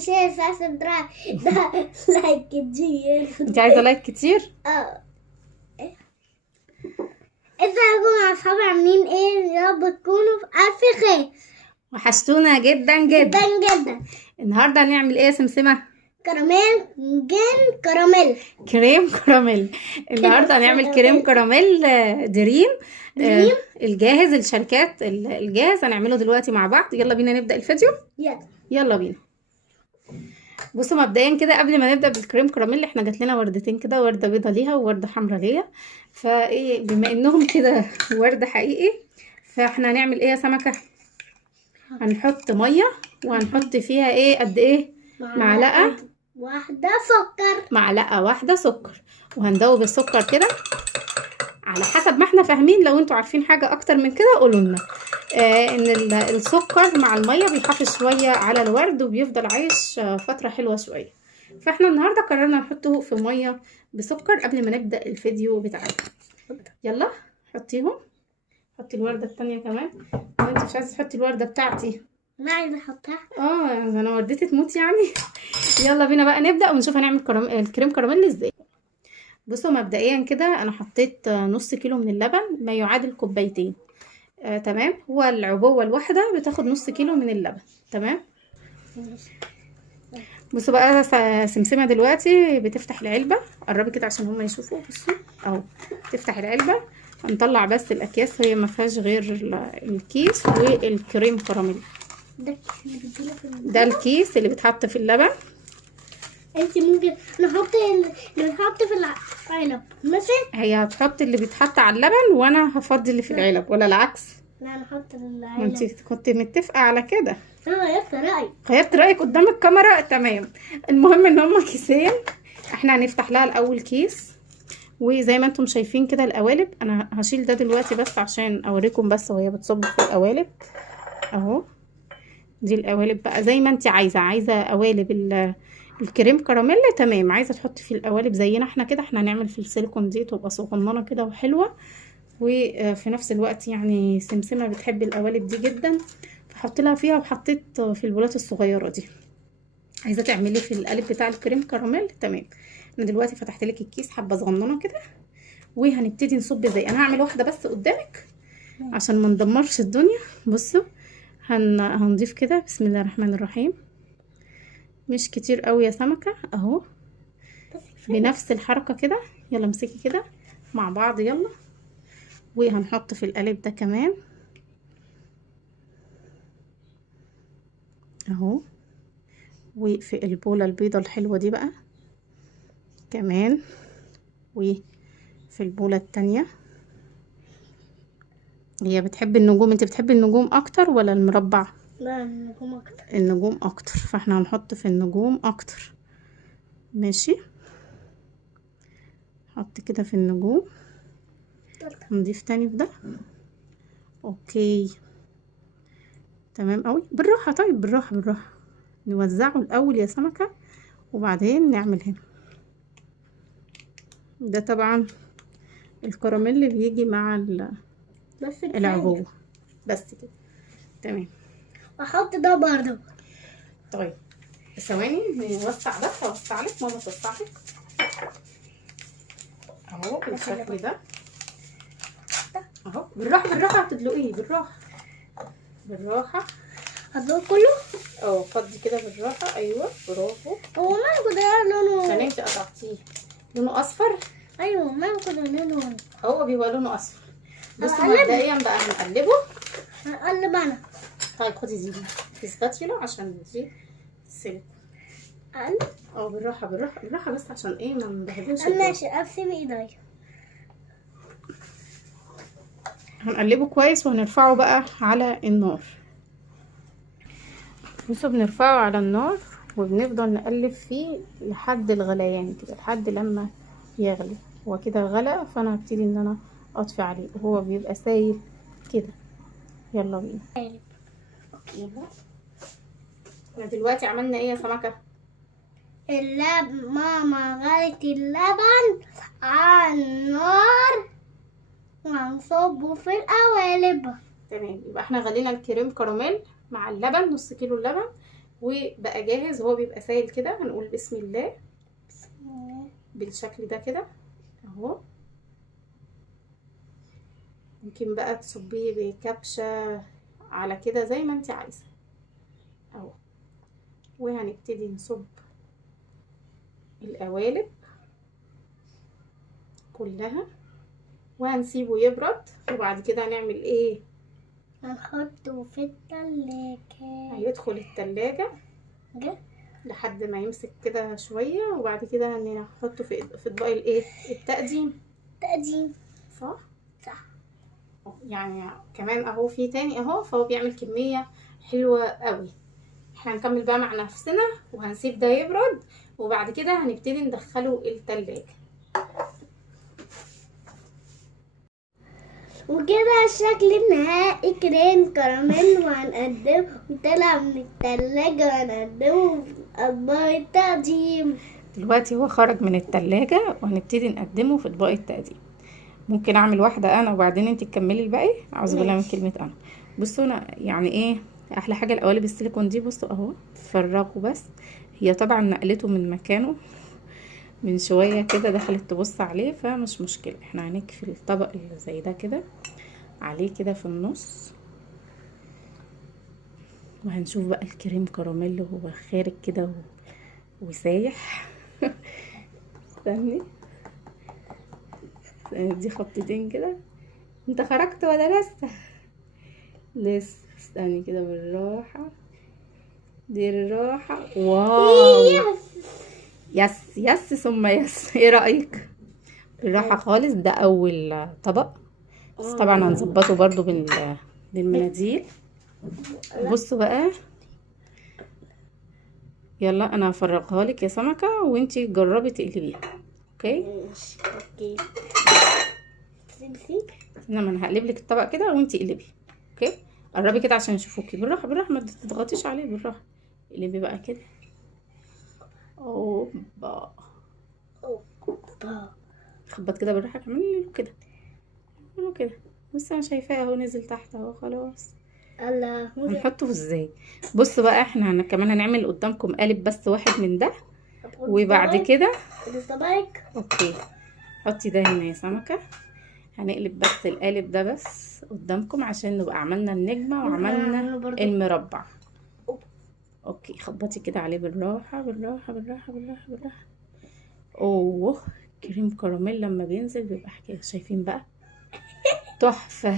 شير سبسكرايب ده لايك كتير. انت عايزه لايك كتير؟ ازيكم يا اصحابي، عاملين ايه؟ يا رب تكونوا في الف خير. وحشتونا جدا جدا جدا. النهارده هنعمل ايه يا سمسمه؟ كراميل كراميل. كريم كراميل. النهارده هنعمل كريم كراميل دريم الجاهز، الشركات الجاهز هنعمله دلوقتي مع بعض. يلا بينا نبدأ الفيديو. يلا بينا. بصوا مبدئيا كده قبل ما نبدأ بالكريم كراميل، احنا جات لنا وردتين كده، وردة بيضة ليها ووردة حمراء ليا. فايه بما انهم كده ورد حقيقي، فاحنا هنعمل ايه يا سمكة؟ هنحط مية وهنحط فيها ايه قد ايه؟ معلقة واحدة سكر، وهندوب السكر كده على حسب ما احنا فاهمين. لو انتوا عارفين حاجة اكتر من كده قولوا لنا. ان السكر مع المية بيحافظ شوية على الورد وبيفضل عايش فترة حلوة شوية. فاحنا النهاردة قررنا نحطه في مية بسكر قبل ما نبدأ الفيديو بتاعنا. يلا حطيهم. حطي الوردة التانية كمان. انت مش عايزة تحطي الوردة بتاعتي؟ انا عايزة احطها. انا وردتي تموت يعني. يلا بينا بقى نبدأ ونشوف هنعمل الكريم كراميل ازاي. بصوا مبدئيا كده انا حطيت نص كيلو من اللبن، ما يعادل كوبايتين. تمام. هو العبوة الواحدة بتاخد نص كيلو من اللبن. تمام. بصوا بقى سمسمة دلوقتي بتفتح العلبة. قربي كده عشان هما يشوفوا. بصوا اهو تفتح العلبة. هنطلع بس الاكياس، هي ما فيهاش غير الكيس والكريم كراميل. ده الكيس اللي بيتحط في اللبن. انت ممكن نحط اللي بيتحط في العلب، ماشي؟ هي هتحط اللي بيتحط على اللبن وانا هفضي اللي في العلب، ولا العكس؟ لا نحط العلب. ما انت كنت متفقه على كده. انا غيرت رايك قدام الكاميرا. تمام. المهم ان هما كيسين. احنا هنفتح لها الاول كيس، وزي ما انتم شايفين كده القوالب. انا هشيل ده دلوقتي بس عشان اوريكم بس وهي بتصب في القوالب اهو. دي القوالب بقى زي ما انت عايزه قوالب الكريم كراميل. تمام. عايزه تحطي في القوالب زينا احنا كده، احنا هنعمل في السيليكون دي تبقى صغننه كده وحلوه. وفي نفس الوقت يعني سمسمه بتحب القوالب دي جدا، فحط لها فيها. وحطيت في البولات الصغيره دي. عايزه تعملي في القالب بتاع الكريم كراميل. تمام. انا دلوقتي فتحت لك الكيس حبه صغننه كده، وهنبتدي نصب زي انا هعمل واحده بس قدامك عشان ما ندمرش الدنيا. بصوا هنضيف كده. بسم الله الرحمن الرحيم. مش كتير قوي يا سمكة اهو، بنفس الحركة كده. يلا امسكي كده مع بعض يلا. وهنحط في القالب ده كمان اهو، وفي البولة البيضة الحلوة دي بقى كمان، وفي البولة التانية. هي بتحب النجوم. انت بتحبي النجوم اكتر ولا المربع؟ لا النجوم اكتر. النجوم اكتر، فاحنا هنحط في النجوم اكتر. ماشي. حط كده في النجوم. نضيف تاني في ده. اوكي تمام قوي. بالراحة. طيب بالراحة بالراحة. نوزعه الاول يا سمكة وبعدين نعمل هنا. ده طبعا الكراميل اللي بيجي مع العبوة بس كده. تمام. واحط ده برضه. طيب ثواني نوسع ده. هوسع لك، ماما توسع لك اهو بالشكل ده اهو. بالراحة بالراحة. هتدلقيه بالراحة بالراحة. هدوق كله. فضي كده بالراحة. ايوه برافو. هو ما كده لونه عشان انت قطعتيه لونه اصفر. ايوه ما كده لونه هو بيبقى لونه اصفر. بصوا مبدئيا بقى هنقلبه. هنقلب انا. طيب خدي دي سباتيولا عشان دي السلك. اقلب. بالراحة بالراحة بالراحة بس عشان ايه ما نبهدلش. ماشي. ابسم ايديا. هنقلبه كويس وهنرفعه بقى على النار. بصوا بنرفعه على النار وبنفضل نقلب فيه لحد الغليان كده، لحد لما يغلي. هو كده غلى، فانا هبتدي ان انا اطفي عليه وهو بيبقى سايل كده. يلا بينا. يلا. احنا دلوقتي عملنا ايه يا سمكة؟ ماما غلت اللبن على النار وهنصبه في القوالب. تمام. يبقى احنا غلينا الكريم كراميل مع اللبن، نص كيلو اللبن. وبقى جاهز. هو بيبقى سايل كده، هنقول بسم الله بالشكل ده كده اهو. ممكن بقى تصبيه بكبشة على كده زي ما انت عايزة اهو. وهنبتدي نصب القوالب كلها وهنسيبه يبرد. وبعد كده هنعمل ايه؟ هنحطه في التلاجة. هيدخل التلاجة لحد ما يمسك كده شوية، وبعد كده هنحطه في اطباق الايه التقديم. صح يعني. كمان اهو في تاني اهو، فهو بيعمل كمية حلوة قوي. احنا هنكمل بقى مع نفسنا وهنسيب ده يبرد، وبعد كده هنبتدي ندخله التلاجة. وكده الشكل النهائي كريم كراميل، وهنقدمه وطلع من التلاجة وهنقدمه في أطباق التقديم. دلوقتي هو خرج من التلاجة وهنبتدي نقدمه في اطباق التقديم. ممكن اعمل واحدة انا وبعدين انت تكملي الباقي. اعوذ بالله من كلمة انا. بصوا انا يعني ايه احلى حاجة القوالب السيليكون دي. بصوا اهو تفرغوا بس. هي طبعا نقلته من مكانه من شوية كده، دخلت تبص عليه فمش مشكلة. احنا هنكفي الطبق اللي زي ده كده عليه كده في النص، وهنشوف بقى الكريم كراميل وهو خارج كده وسايح. استني دي خطتين كده. انت خرجت ولا لسه؟ استني كده بالراحة، دي الراحة. واو يس ثم يس. ايه رأيك؟ بالراحة خالص. ده اول طبق، بس طبعا هنظبطه برضو بالمناديل. بصوا بقى، يلا انا هفرغها لك يا سمكة وانتي جربي تقلبيها. اوكي انما انا هقلب لك الطبق كده وانتي قلبي. اوكي قربي كده عشان يشوفوكي. بالراحة ما تضغطيش عليه، بالراحة. قلبي بقى كده. اوبا خبط كده بالراحة. كمان كده كده. بص انا شايفاه اهو نزل تحت اهو خلاص. الله هنحطه ازاي؟ بصوا بقى احنا كمان هنعمل قدامكم قالب بس واحد من ده، وبعد كده اوكي حطي ده هنا يا سمكة. هنقلب بس القالب ده بس قدامكم عشان نبقى عملنا النجمة وعملنا المربع. اوكي خبطي كده عليه بالراحة. اوه كريم كراميل لما بينزل بيبقى حكاية. شايفين بقى؟ تحفة.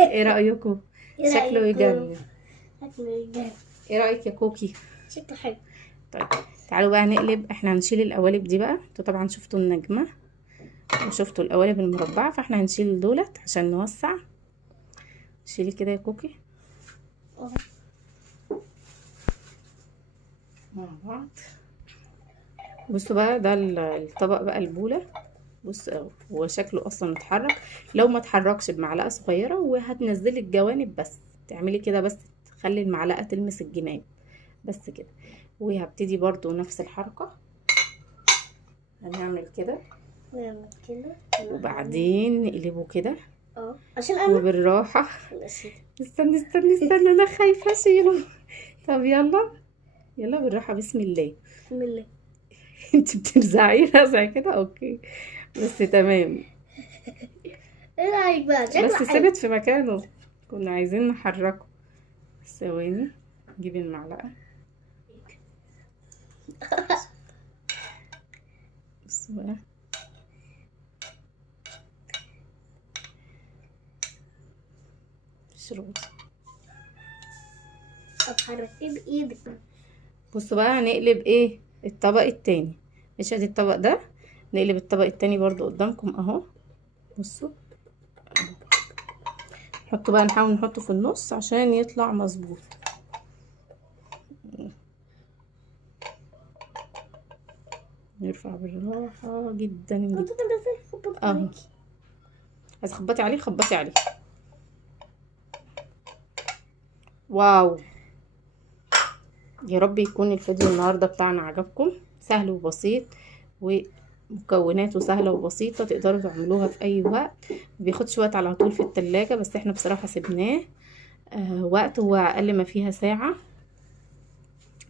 ايه رأيكم؟ شكله يجنن. ايه رأيك يا كوكي؟ شكله حلو. طيب تعالوا بقى نقلب. احنا هنشيل القوالب دي بقى. انتوا طبعا شفتوا النجمة وشفتوا القوالب المربعة، فاحنا هنشيل دولت عشان نوسع. شيلي كده يا كوكي مع بعض. بصوا بقى ده الطبق بقى البولة. بص هو شكله اصلا اتحرك. لو ما اتحركش بمعلقة صغيرة وهتنزلي الجوانب بس، تعملي كده بس تخلي المعلقة تلمس الجناب بس كده. وهبتدي برضو نفس الحركة. هنعمل كده وبعدين نقلبه كده عشان انا وبالراحة. استني انا خايفة اشيله. طب يلا بالراحة. بسم الله. انت بترزعي رزع كده. اوكي بس تمام. ايه رايك بقى؟ بس ثابت في مكانه. كنا عايزين نحركه. ثواني نجيب المعلقة. بصوا بقى شروط. اتحركي بايدك. بصوا بقى هنقلب ايه الطبق التاني. مش ادي الطبق ده، نقلب الطبق التاني برضو قدامكم اهو. بصوا نحطه بقى، نحاول نحطه في النص عشان يطلع مظبوط. نرفع بالراحة جدا اهو. عايزة تخبطي عليه خبطي عليه. واو يا رب يكون الفيديو النهاردة بتاعنا عجبكم. سهل وبسيط ومكوناته سهلة وبسيطة، تقدروا تعملوها في اي وقت. مبياخدش وقت على طول في التلاجة، بس احنا بصراحة سيبناه وقت. هو اقل ما فيها ساعة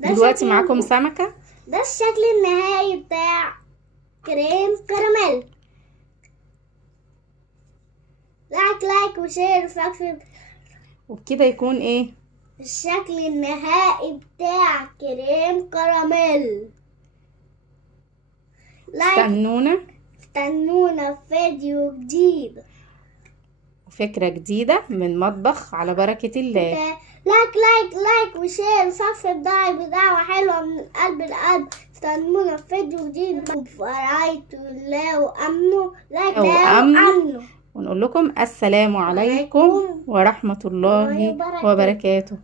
دلوقتي معاكم سمكة. ده الشكل النهائي بتاع كريم كراميل. لايك وشير وسبسكرايب. وبكده يكون ايه الشكل النهائي بتاع كريم كراميل. استنونا في فيديو جديد وفكرة جديدة من مطبخ على بركة الله. لايك وشير وسبسكرايب. دعوة حلوة من قلب القلب. استنونا في فيديو جديد برعاية الله وأمنه. ونقول لكم السلام عليكم ورحمة الله وبركاته.